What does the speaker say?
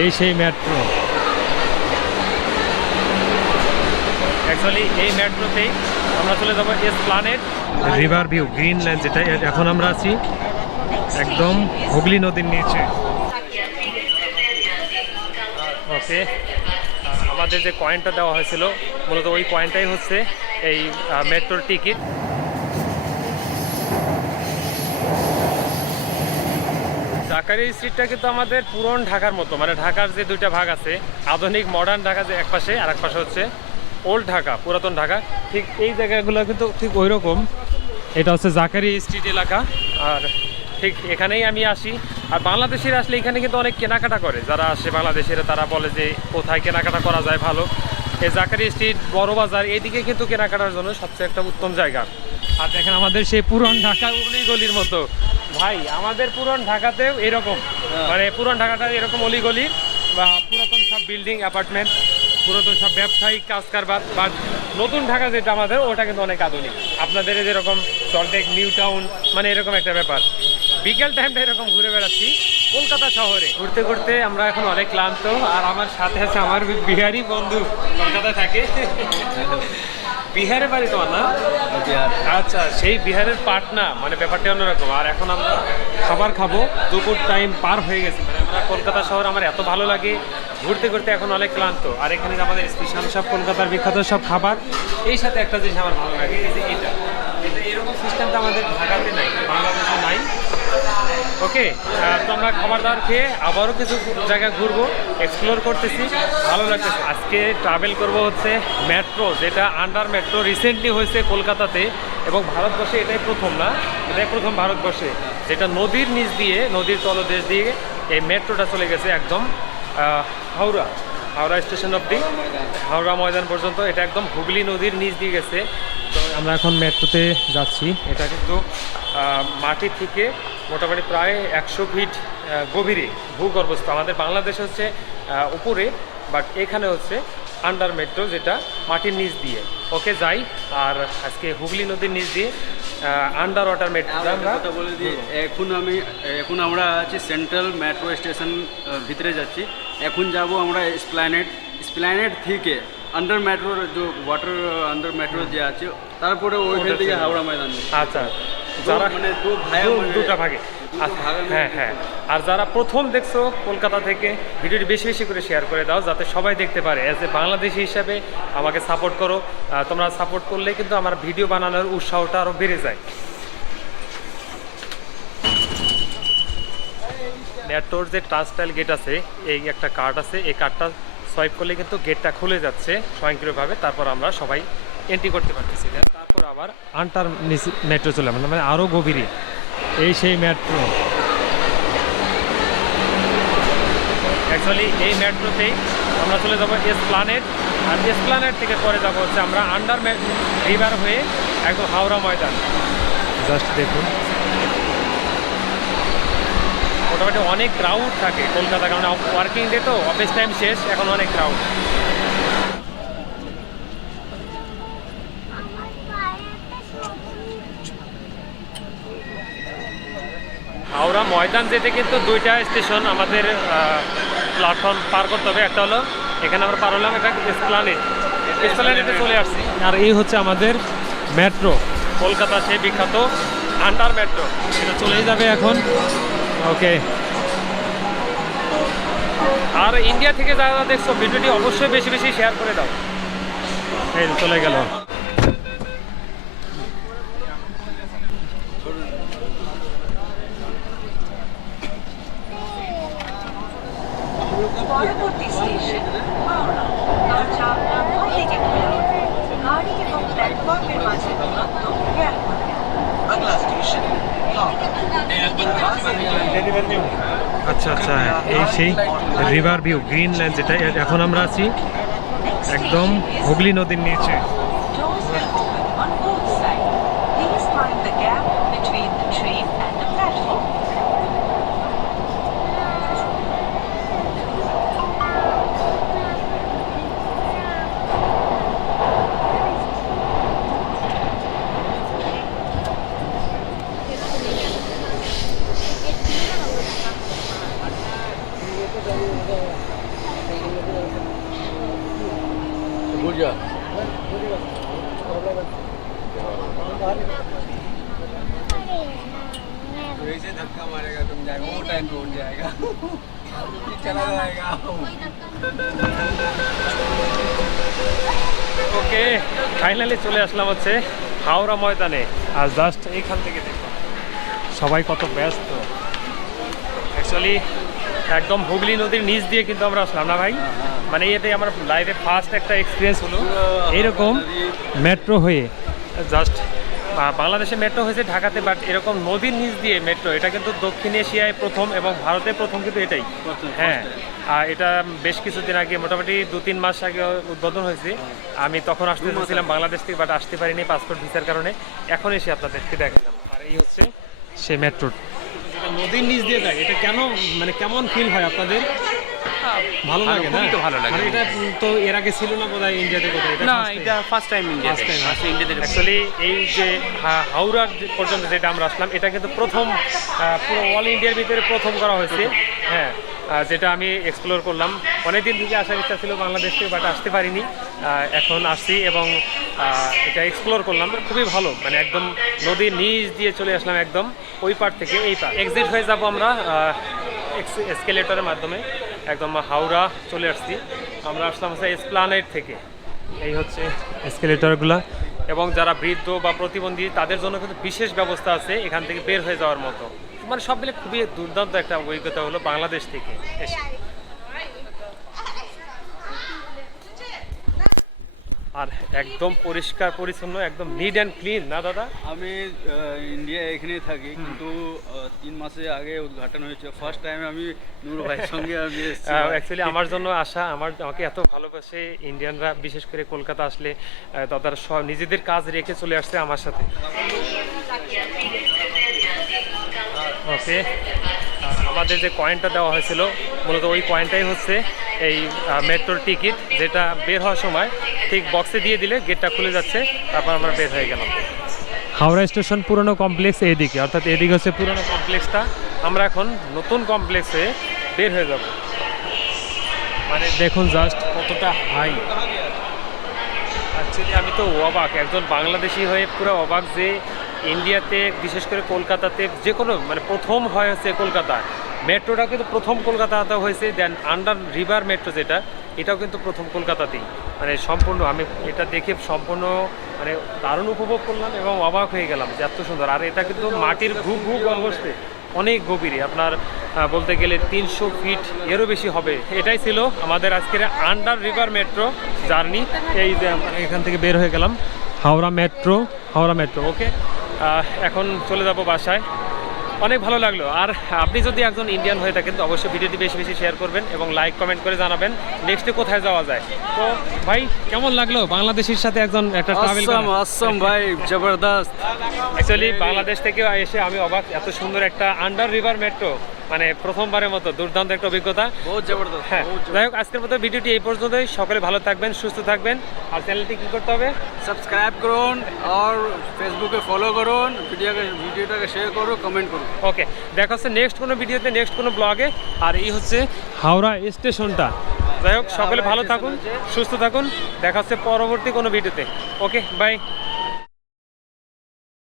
এই সেই metro actually এই মেট্রোতেই আমরা চলে যাব esplanade river view green land যেটা এখন আমরা আছি একদম হুগলি নদীর নিচে। ওকে আমাদের যে কয়েনটা দেওয়া হয়েছিল মূলত ওই কয়েনটাই হচ্ছে এই মেট্রোর টিকিট এই স্ট্রিটটা কিন্তু আমাদের পুরন ঢাকার মতো মানে ঢাকার যে দুইটা ভাগ আছে, আধুনিক মডার্ন ঢাকা যে এক পাশে আর এক পাশে হচ্ছে ওল্ড ঢাকা, পুরাতন ঢাকা, ঠিক এই জায়গাগুলো কিন্তু ঠিক ওই রকম এটা হচ্ছে জাকারি স্ট্রিট এলাকা, আর ঠিক এখানেই আমি আসি। আর বাংলাদেশের আসলে এখানে কিন্তু অনেক কেনাকাটা করে, যারা আসে বাংলাদেশের তারা বলে যে কোথায় কেনাকাটা করা যায় ভালো। এই জাকারি স্ট্রিট বড় বাজার এইদিকে কিন্তু কেনাকাটার জন্য সবচেয়ে একটা উত্তম জায়গা। আর দেখেন আমাদের সেই পুরন ঢাকা অলিগলির মতো ভাই আমাদের পুরন ঢাকাতেও এরকম। মানে পুরন ঢাকাটা এরকম অলিগলি বা পুরাতন সব বিল্ডিং অ্যাপার্টমেন্ট পুরাতন সব ব্যবসায়িক কাজ কারবার বা নতুন ঢাকা যেটা আমাদের ওটা কিন্তু অনেক আধুনিক। আপনাদের যেরকম সল্টেক নিউ টাউন মানে এরকম একটা ব্যাপার। বিকেল টাইমটা এরকম ঘুরে বেড়াচ্ছি কলকাতা শহরে। ঘুরতে ঘুরতে আমরা এখন অনেক ক্লান্ত আর আমার সাথে আছে আমার বিহারি বন্ধু। কলকাতায় থাকে। বিহারে বাড়ি তোমার না? আচ্ছা সেই বিহারের পাট না মানে ব্যাপারটা অন্যরকম। আর এখন আমরা খাবার খাব দুপুর টাইম পার হয়ে গেছে। মানে আমরা কলকাতা শহর আমার এত ভালো লাগে ঘুরতে ঘুরতে এখন অনেক ক্লান্ত। আর এখানে আমাদের স্পেশাল সব কলকাতার বিখ্যাত সব খাবার। এই সাথে একটা জিনিস আমার ভালো লাগে এটা। এটা এরকম সিস্টেমটা আমাদের ঢাকাতে নাই ওকে তো আমরা খাবার দাবার খেয়ে আবারও কিছু জায়গা ঘুরবো এক্সপ্লোর করতেছি, ভালো লাগতেছে। আজকে ট্রাভেল করব হচ্ছে মেট্রো যেটা আন্ডার মেট্রো রিসেন্টলি হয়েছে কলকাতাতে, এবং ভারতবর্ষে এটাই প্রথম না? এটাই প্রথম ভারতবর্ষে, যেটা নদীর নিচ দিয়ে, নদীর তলদেশ দিয়ে এই মেট্রোটা চলে গেছে একদম হাওড়া হাওড়া স্টেশন অবধি, হাওড়া ময়দান পর্যন্ত। এটা একদম হুগলি নদীর নিচ দিয়ে গেছে। আমরা এখন মেট্রোতে যাচ্ছি। এটা কিন্তু মাটি থেকে মোটামুটি প্রায় একশো ফিট গভীরে ভূগর্ভস্থ। আমাদের বাংলাদেশ হচ্ছে উপরে বাট এখানে হচ্ছে আন্ডার মেট্রো যেটা মাটির নিচ দিয়ে। ওকে যাই। আর আজকে হুগলি নদীর নিচ দিয়ে আন্ডার ওয়াটার মেট্রো কথা বলে দিই এখন আমি এখন আমরা আছি সেন্ট্রাল মেট্রো স্টেশন ভিতরে যাচ্ছি। এখন যাব আমরা স্প্ল্যানেট স্প্ল্যানেট থেকে আন্ডার মেট্রোর যে ওয়াটার আন্ডার মেট্রো যে আছে তারপরে ওইখান থেকে। হাওড়া ময়দান। আচ্ছা যারা মানে দু দু- মধ্যে- দুটা ভাগে। আচ্ছা, হ্যাঁ হ্যাঁ। আর যারা প্রথম দেখছ কলকাতা থেকে ভিডিওটি বেশি বেশি করে শেয়ার করে দাও যাতে সবাই দেখতে পারে। অ্যাজ এ বাংলাদেশি হিসাবে আমাকে সাপোর্ট করো। তোমরা সাপোর্ট করলে কিন্তু আমার ভিডিও বানানোর উৎসাহটা আরও বেড়ে যায়। মেট্রোর যে টার্নস্টাইল গেট আছে এই একটা কার্ড আছে এই কার্ডটা সোয়াইপ করলে কিন্তু গেটটা খুলে যাচ্ছে স্বয়ংক্রিয়ভাবে। তারপর আমরা সবাই এন্ট্রি করতে পারতেছি। তারপর আবার আন্টার মেট্রো চলে আসলাম, মানে আরও গভীরে। এই সেই মেট্রো অ্যাকচুয়ালি এই মেট্রোতেই আমরা চলে যাব এস প্ল্যানেট আর এস প্ল্যানেট থেকে পরে যাব হচ্ছে আমরা আন্ডার রিভার হয়ে একদম হাওড়া ময়দান। জাস্ট দেখুন। মোটামুটি অনেক ক্রাউড থাকে কলকাতা, কারণ ওয়ার্কিং ডে তো অফিস টাইম শেষ, এখন অনেক ক্রাউড হাওড়া ময়দান যেতে কিন্তু দুইটা স্টেশন আমাদের প্ল্যাটফর্ম পার করতে হবে। একটা হলো, এখানে আমরা পার হলাম একটা এসপ্লানেট এসপ্লানেটে চলে আসছি। আর এই হচ্ছে আমাদের মেট্রো কলকাতা সেই বিখ্যাত আন্ডার মেট্রো এটা চলেই যাবে এখন। ওকে আর ইন্ডিয়া থেকে যারা দেখছ, ভিডিওটি অবশ্যই বেশি বেশি শেয়ার করে দাও। এই চলে গেল। হাওড়া আচ্ছা আচ্ছা এই সেই রিভার ভিউ গ্রিন ল্যান্ড যেটা এখন আমরা আছি একদম হুগলি নদীর নিচে। जा वैसे धक्का मारेगा तुम जाएगा वो टाइम पे उठ जाएगा चला जाएगा ওকে ফাইনালি চলে আসলাম হচ্ছে হাওড়া ময়দানে আর জাস্ট এইখান থেকে দেখুন সবাই কত ব্যস্ত অ্যাকচুয়ালি একদম হুগলি নদীর নিচ দিয়ে কিন্তু আমরা আসলাম না ভাই? মানে এতে আমার লাইফে ফার্স্ট একটা এক্সপিরিয়েন্স হলো। এইরকম মেট্রো হয়ে জাস্ট বাংলাদেশে মেট্রো হয়েছে ঢাকাতে বাট এরকম নদীর নিচ দিয়ে মেট্রো এটা কিন্তু দক্ষিণ এশিয়ায় প্রথম এবং ভারতে প্রথম কিন্তু এটাই। হ্যাঁ আর এটা বেশ কিছুদিন আগে, মোটামুটি দু তিন মাস আগে উদ্বোধন হয়েছে। আমি তখন আসতে চেয়েছিলাম বাংলাদেশ থেকে বাট আসতে পারিনি পাসপোর্ট ভিসার কারণে। এখন এসে আপনাদেরকে দেখালাম। আর এই হচ্ছে সে মেট্রো নদীর নিচ দিয়ে যায় এটা কেন মানে কেমন ফিল হয় আপনাদের? ভালো লাগে না? খুবই তো ভালো লাগে। এটা তো এর আগে ছিল না বোধহয় ইন্ডিয়াতে কোথায় এটা না এটা ফার্স্ট টাইম ইন্ডিয়াতে ফার্স্ট টাইম ইন্ডিয়াতে অ্যাকচুয়ালি এই যে হাওড়া পর্যন্ত যেটা আমরা আসলাম এটা কিন্তু প্রথম পুরো অল ইন্ডিয়ার ভিতরে প্রথম করা হয়েছে। হ্যাঁ। যেটা আমি এক্সপ্লোর করলাম। অনেকদিন থেকে আসার ইচ্ছা ছিল বাংলাদেশ থেকে বাট আসতে পারিনি। এখন আসছি এবং এটা এক্সপ্লোর করলাম। খুবই ভালো মানে একদম নদীর নিচ দিয়ে চলে আসলাম একদম। ওই পার থেকে এই পার এক্সিট হয়ে যাব আমরা এসকেলেটরের মাধ্যমে। একদম হাওড়া চলে আসছি। আমরা আসলাম হচ্ছে এসপ্লানেট থেকে। এই হচ্ছে এসকেলেটরগুলো এবং যারা বৃদ্ধ বা প্রতিবন্ধী, তাদের জন্য কিন্তু বিশেষ ব্যবস্থা আছে এখান থেকে বের হয়ে যাওয়ার মতো। মানে সব মিলে খুবই দুর্দান্ত একটা অভিজ্ঞতা হলো বাংলাদেশ থেকে এসে। আর একদম পরিষ্কার পরিচ্ছন্ন একদম নিট অ্যান্ড ক্লিন না দাদা? আমি ইন্ডিয়া এখানেই থাকি কিন্তু তিন মাসে আগে উদ্ঘাটন হয়েছে। ফার্স্ট টাইম আমি নূর ভাইয়ের সঙ্গে আমি অ্যাকচুয়ালি আমার জন্য আসা আমার আমাকে এত ভালোবাসে ইন্ডিয়ানরা বিশেষ করে কলকাতা আসলে তারা সব নিজেদের কাজ রেখে চলে আসছে আমার সাথে। ওকে আমাদের যে কয়েনটা দেওয়া হয়েছিল, মূলত ওই কয়েনটাই হচ্ছে এই মেট্রোর টিকিট যেটা বের হওয়ার সময় ঠিক বক্সে দিয়ে দিলে গেটটা খুলে যাচ্ছে, তারপর আমরা বের হয়ে গেলাম। হাওড়া স্টেশন পুরনো কমপ্লেক্স এইদিকে, অর্থাৎ এদিকে হচ্ছে পুরনো কমপ্লেক্সটা আমরা এখন নতুন কমপ্লেক্সে বের হয়ে যাব। মানে দেখুন জাস্ট কতটা হাই অ্যাকচুয়ালি আমি তো অবাক, একজন বাংলাদেশি হয়ে পুরো অবাক যে ইন্ডিয়াতে, বিশেষ করে কলকাতাতে যে কোনো মানে প্রথম হয় হচ্ছে কলকাতা। মেট্রোটা কিন্তু প্রথম কলকাতাতে হয়েছে দেন আন্ডার রিভার মেট্রো যেটা, এটাও কিন্তু প্রথম কলকাতাতেই। মানে সম্পূর্ণ, আমি এটা দেখে সম্পূর্ণ মানে দারুণ উপভোগ করলাম এবং অবাক হয়ে গেলাম যে এত সুন্দর। আর এটা কিন্তু মাটির ভূ ভূ গর্ভস্থে, অনেক গভীরে। আপনার বলতে গেলে তিনশো ফিট এরও বেশি হবে। এটাই ছিল আমাদের আজকের আন্ডার রিভার মেট্রো জার্নি এই যে আমরা এখান থেকে বের হয়ে গেলাম। Howrah metro Howrah metro okay এখন চলে যাব বাসায়। অনেক ভালো লাগল। আর আপনি যদি একজন ইন্ডিয়ান হয়ে থাকেন তো অবশ্যই ভিডিওটি বেশি বেশি শেয়ার করবেন এবং লাইক কমেন্ট করে জানাবেন নেক্সটে কোথায় যাওয়া যায়। তো ভাই কেমন লাগল বাংলাদেশের সাথে একজন একটা ট্রাভেল আসসাম ভাই জবরদস্ত। অ্যাকচুয়ালি বাংলাদেশ থেকে এসে আমি অবাক এত সুন্দর একটা আন্ডার রিভার মেট্রো মানে প্রথমবারের মতো দুর্দান্ত একটা অভিজ্ঞতা। বহুত জবরদস্ত হ্যাঁ যাই হোক আজকের মতো ভিডিওটি এই পর্যন্তই। সকলে ভালো থাকবেন সুস্থ থাকবেন। আর চ্যানেলটি কি করতে হবে? সাবস্ক্রাইব করুন আর ফেসবুকে ফলো করুন ভিডিওকে ভিডিওটাকে শেয়ার করুন কমেন্ট করুন। ওকে দেখা হচ্ছে নেক্সট কোনো ভিডিওতে নেক্সট কোনো ব্লগে আর এই হচ্ছে হাওড়া স্টেশনটা। যাই হোক সকলে ভালো থাকুন সুস্থ থাকুন। দেখা হচ্ছে পরবর্তী কোনো ভিডিওতে। Okay bye